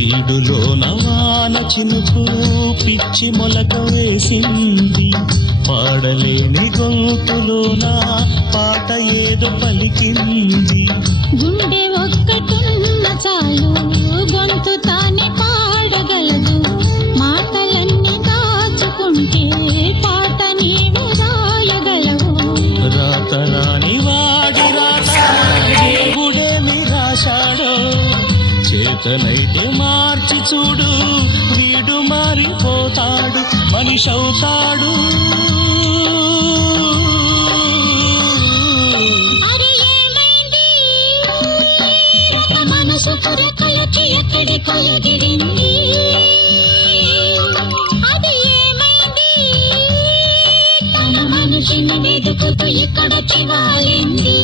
వీడులోన వాన చినుకు పిచ్చి మొలక వేసింది, పాడలేని గొంతులోన పాట ఏదో పలికింది. గుండె ఒక్కటున్న చాలు గొంతు తానే పాడగలదు, మాటలన్నీ దాచుకుంటే పాట నీవు రాయగలవు. రాతరాని వాడి రాత దేవుడేమి రాశాడో, చేతనైతే మార్చి చూడు వీడు మారిపోతాడు, మనిషవుతాడు. మనసు పురకలకి ఎక్కడికో ఎగిరింది, అది ఏమైంది? తన మనిషిని వెతుకుతూ ఇక్కడొచ్చి వాలింది.